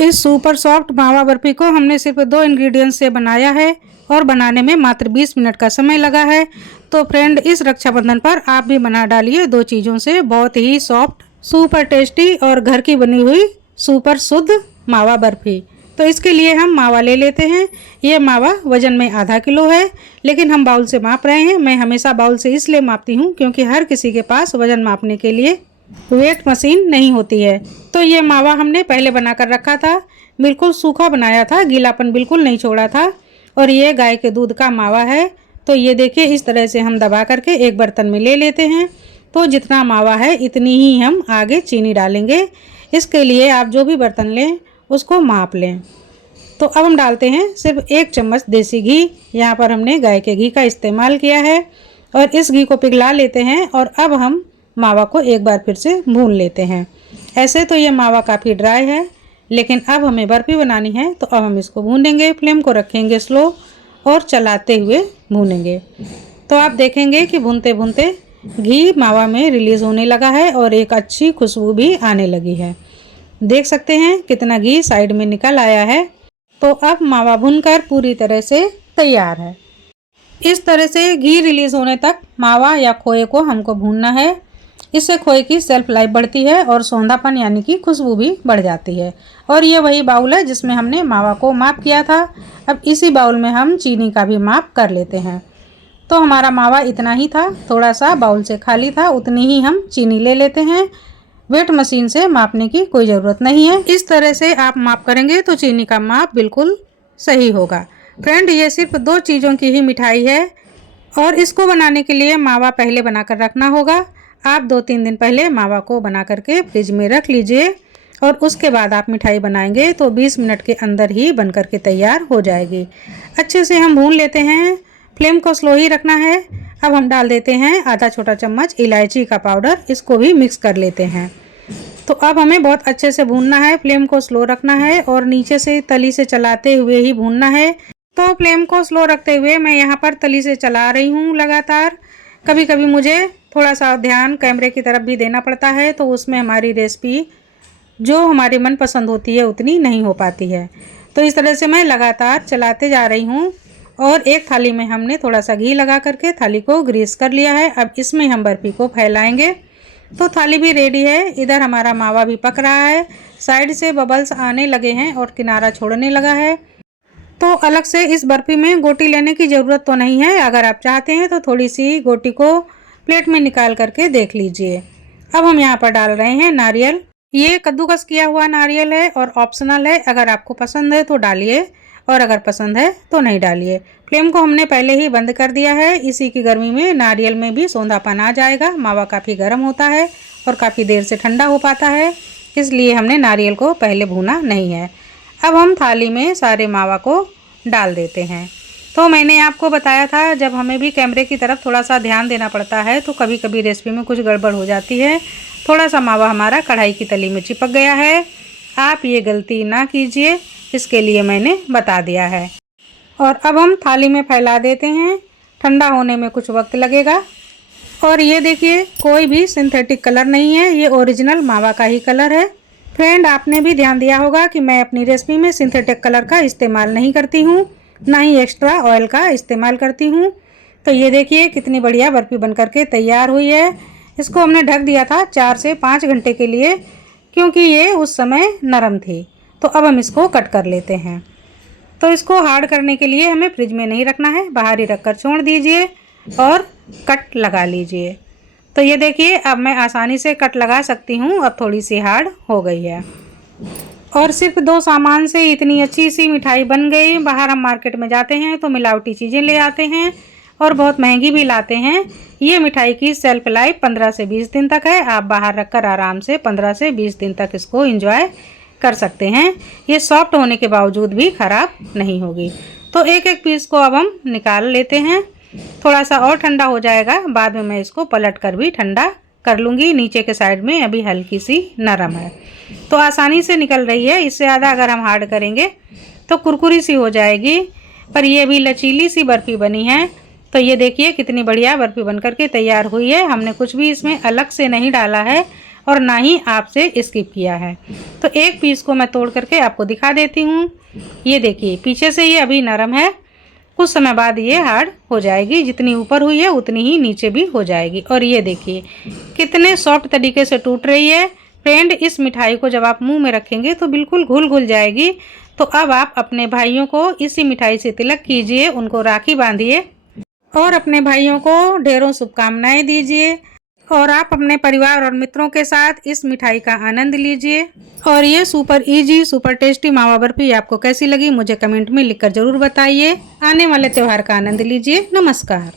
इस super soft मावा बर्फी को हमने सिर्फ 2 इंग्रेडिएंट्स से बनाया है और बनाने में मात्र 20 मिनट का समय लगा है। तो फ्रेंड, इस रक्षाबंधन पर आप भी बना डालिए 2 चीज़ों से बहुत ही सॉफ्ट, सुपर टेस्टी और घर की बनी हुई सुपर शुद्ध मावा बर्फी। तो इसके लिए हम मावा ले लेते हैं। ये मावा वजन में आधा किलो है, लेकिन हम बाउल से माप रहे हैं। मैं हमेशा बाउल से इसलिए मापती हूँ क्योंकि हर किसी के पास वजन मापने के लिए वेट मशीन नहीं होती है। तो ये मावा हमने पहले बनाकर रखा था, बिल्कुल सूखा बनाया था, गीलापन बिल्कुल नहीं छोड़ा था। और ये गाय के दूध का मावा है। तो ये देखिए, इस तरह से हम दबा करके एक बर्तन में ले लेते हैं। तो जितना मावा है इतनी ही हम आगे चीनी डालेंगे। इसके लिए आप जो भी बर्तन लें उसको माप लें। तो अब हम डालते हैं सिर्फ 1 चम्मच देसी घी। यहाँ पर हमने गाय के घी का इस्तेमाल किया है और इस घी को पिघला लेते हैं। और अब हम मावा को एक बार फिर से भून लेते हैं। ऐसे तो ये मावा काफ़ी ड्राई है, लेकिन अब हमें बर्फी बनानी है तो अब हम इसको भूनेंगे। फ्लेम को रखेंगे स्लो और चलाते हुए भूनेंगे। तो आप देखेंगे कि भूनते भूनते घी मावा में रिलीज़ होने लगा है और एक अच्छी खुशबू भी आने लगी है। देख सकते हैं कितना घी साइड में निकल आया है। तो अब मावा भूनकर पूरी तरह से तैयार है। इस तरह से घी रिलीज़ होने तक मावा या खोए को हमको भूनना है। इससे खोए की सेल्फ लाइफ बढ़ती है और सौंधापन यानी कि खुशबू भी बढ़ जाती है। और ये वही बाउल है जिसमें हमने मावा को माप किया था। अब इसी बाउल में हम चीनी का भी माप कर लेते हैं। तो हमारा मावा इतना ही था, थोड़ा सा बाउल से खाली था, उतनी ही हम चीनी ले लेते हैं। वेट मशीन से मापने की कोई ज़रूरत नहीं है। इस तरह से आप माप करेंगे तो चीनी का माप बिल्कुल सही होगा। फ्रेंड, ये सिर्फ 2 चीज़ों की ही मिठाई है और इसको बनाने के लिए मावा पहले बनाकर रखना होगा। आप 2-3 दिन पहले मावा को बना करके फ्रिज में रख लीजिए और उसके बाद आप मिठाई बनाएंगे तो 20 मिनट के अंदर ही बन करके तैयार हो जाएगी। अच्छे से हम भून लेते हैं। फ्लेम को स्लो ही रखना है। अब हम डाल देते हैं आधा छोटा चम्मच इलायची का पाउडर, इसको भी मिक्स कर लेते हैं। तो अब हमें बहुत अच्छे से भूनना है। फ्लेम को स्लो रखना है और नीचे से तली से चलाते हुए ही भूनना है। तो फ्लेम को स्लो रखते हुए मैं यहाँ पर तली से चला रही हूँ लगातार। कभी कभी मुझे थोड़ा सा ध्यान कैमरे की तरफ भी देना पड़ता है, तो उसमें हमारी रेसिपी जो हमारी मनपसंद होती है उतनी नहीं हो पाती है। तो इस तरह से मैं लगातार चलाते जा रही हूँ। और एक थाली में हमने थोड़ा सा घी लगा करके थाली को ग्रीस कर लिया है। अब इसमें हम बर्फी को फैलाएंगे। तो थाली भी रेडी है। इधर हमारा मावा भी पक रहा है, साइड से बबल्स आने लगे हैं और किनारा छोड़ने लगा है। तो अलग से इस बर्फी में गोटी लेने की ज़रूरत तो नहीं है। अगर आप चाहते हैं तो थोड़ी सी गोटी को प्लेट में निकाल करके देख लीजिए। अब हम यहाँ पर डाल रहे हैं नारियल। ये कद्दूकस किया हुआ नारियल है और ऑप्शनल है। अगर आपको पसंद है तो डालिए और अगर पसंद है तो नहीं डालिए। फ्लेम को हमने पहले ही बंद कर दिया है। इसी की गर्मी में नारियल में भी सौंधापन आ जाएगा। मावा काफ़ी गर्म होता है और काफ़ी देर से ठंडा हो पाता है, इसलिए हमने नारियल को पहले भूना नहीं है। अब हम थाली में सारे मावा को डाल देते हैं। तो मैंने आपको बताया था जब हमें भी कैमरे की तरफ थोड़ा सा ध्यान देना पड़ता है तो कभी कभी रेसिपी में कुछ गड़बड़ हो जाती है। थोड़ा सा मावा हमारा कढ़ाई की तली में चिपक गया है। आप ये गलती ना कीजिए, इसके लिए मैंने बता दिया है। और अब हम थाली में फैला देते हैं। ठंडा होने में कुछ वक्त लगेगा। और ये देखिए, कोई भी सिंथेटिक कलर नहीं है, ये ओरिजिनल मावा का ही कलर है। फ्रेंड, आपने भी ध्यान दिया होगा कि मैं अपनी रेसिपी में सिंथेटिक कलर का इस्तेमाल नहीं करती हूँ, ना ही एक्स्ट्रा ऑयल का इस्तेमाल करती हूँ। तो ये देखिए कितनी बढ़िया बर्फी बन करके तैयार हुई है। इसको हमने ढक दिया था 4 से 5 घंटे के लिए, क्योंकि ये उस समय नरम थी। तो अब हम इसको कट कर लेते हैं। तो इसको हार्ड करने के लिए हमें फ्रिज में नहीं रखना है, बाहर ही रख कर छोड़ दीजिए और कट लगा लीजिए। तो ये देखिए, अब मैं आसानी से कट लगा सकती हूँ। अब थोड़ी सी हार्ड हो गई है और सिर्फ 2 सामान से इतनी अच्छी सी मिठाई बन गई। बाहर हम मार्केट में जाते हैं तो मिलावटी चीज़ें ले आते हैं और बहुत महंगी भी लाते हैं। ये मिठाई की सेल्फ लाइफ 15 से 20 दिन तक है। आप बाहर रखकर आराम से 15 से 20 दिन तक इसको एंजॉय कर सकते हैं। ये सॉफ्ट होने के बावजूद भी ख़राब नहीं होगी। तो एक एक पीस को अब हम निकाल लेते हैं। थोड़ा सा और ठंडा हो जाएगा, बाद में मैं इसको पलट कर भी ठंडा कर लूँगी। नीचे के साइड में अभी हल्की सी नरम है, तो आसानी से निकल रही है। इससे ज़्यादा अगर हम हार्ड करेंगे तो कुरकुरी सी हो जाएगी। पर ये भी लचीली सी बर्फ़ी बनी है। तो ये देखिए कितनी बढ़िया बर्फ़ी बनकर के तैयार हुई है। हमने कुछ भी इसमें अलग से नहीं डाला है और ना ही आपसे स्किप किया है। तो एक पीस को मैं तोड़ करके आपको दिखा देती हूँ। ये देखिए पीछे से ये अभी नरम है, कुछ समय बाद ये हार्ड हो जाएगी। जितनी ऊपर हुई है उतनी ही नीचे भी हो जाएगी। और ये देखिए कितने सॉफ्ट तरीके से टूट रही है। फ्रेंड इस मिठाई को जब आप मुंह में रखेंगे तो बिल्कुल घुल जाएगी। तो अब आप अपने भाइयों को इसी मिठाई से तिलक कीजिए, उनको राखी बांधिए और अपने भाइयों को ढेरों शुभकामनाएं दीजिए। और आप अपने परिवार और मित्रों के साथ इस मिठाई का आनंद लीजिए। और ये सुपर इजी सुपर टेस्टी मावा बर्फी आपको कैसी लगी मुझे कमेंट में लिखकर जरूर बताइए। आने वाले त्यौहार का आनंद लीजिए। नमस्कार।